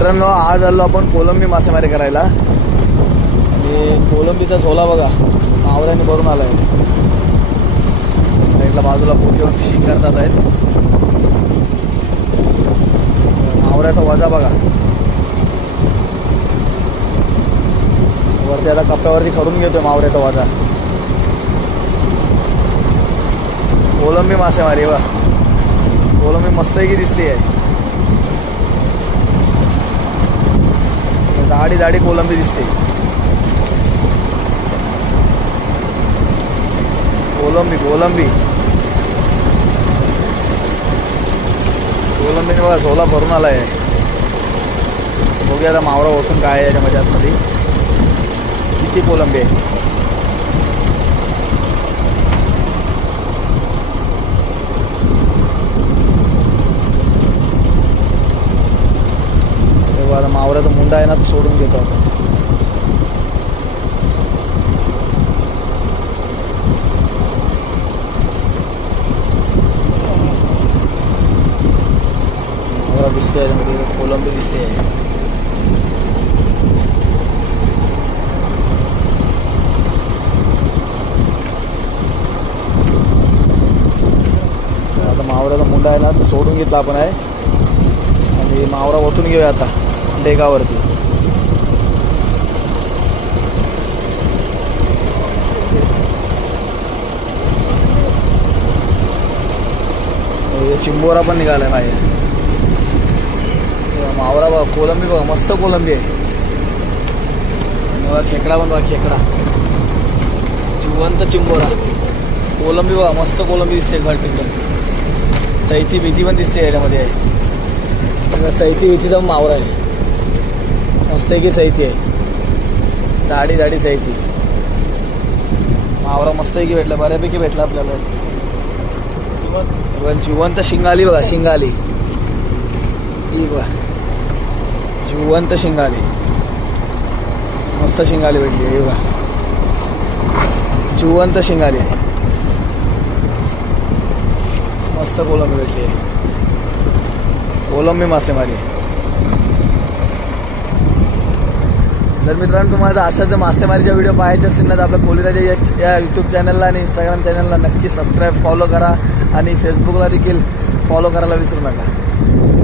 मित्रांनो आज आलो आपण कोलंबी मासेमारी करायला आणि कोलंबीचा झोला बघा मावऱ्याने भरून आलाय. साईडला बाजूला पोटीवर फिशिंग करतात आहेत. मावऱ्याचा वजा बघा वरती आता कप्प्यावरती खडून घेतोय मावऱ्याचा वजा. कोलंबी मासेमारी वा कोलंबी मस्तपैकी दिसली आहे. जाडी जाडी कोलंबी दिसते. कोलंबी कोलंबी कोलंबीने बघा झोला भरून आलाय. बघूया आता मावरा ओळखून काय आहे याच्यामध्ये आतमध्ये किती कोलंबी आहे. आता मावऱ्याचा मुंडा आहे ना तो सोडून घेतो आपण. मावरा दिसतोय कोलंबी दिसते. आता मावऱ्याचा मुंडा आहे ना तो सोडून घेतला आपण आहे आणि मावरा ओतून घेऊया आता डेगावरती. चिंबोरा पण निघालाय माझ्या. मावरा बघा कोलंबी बघा मस्त कोलंबी आहे. बघा खेकडा पण बघा खेकडा जिवंत चिंबोरा. कोलंबी बघा मस्त कोलंबी दिसते. घट एकदम चैती भीती पण दिसते याच्यामध्ये आहे. चैती भीतीचा मावरा आहे मस्त की चैती आहे. दाढी दाढी चैती मावरा मस्त की भेटला बऱ्यापैकी भेटला आपल्याला. जिवंत शिंगाली बघा शिंगाली ही बघा जिवंत शिंगाली मस्त शिंगाली भेटली हे बघा जिवंत शिंगाली आहे. मस्त कोलंबी भेटली आहे. कोलंबी मासेमारी. तर मित्रांनो तुम्हाला अशाच मासेमारीच्या व्हिडिओ पाहायचे असतील ना तर आपल्या कोलीराजा यश या यूट्यूब चॅनलला आणि इंस्टाग्राम चॅनलला नक्की सबस्क्राईब फॉलो करा आणि फेसबुकला देखील फॉलो करायला विसरू नका.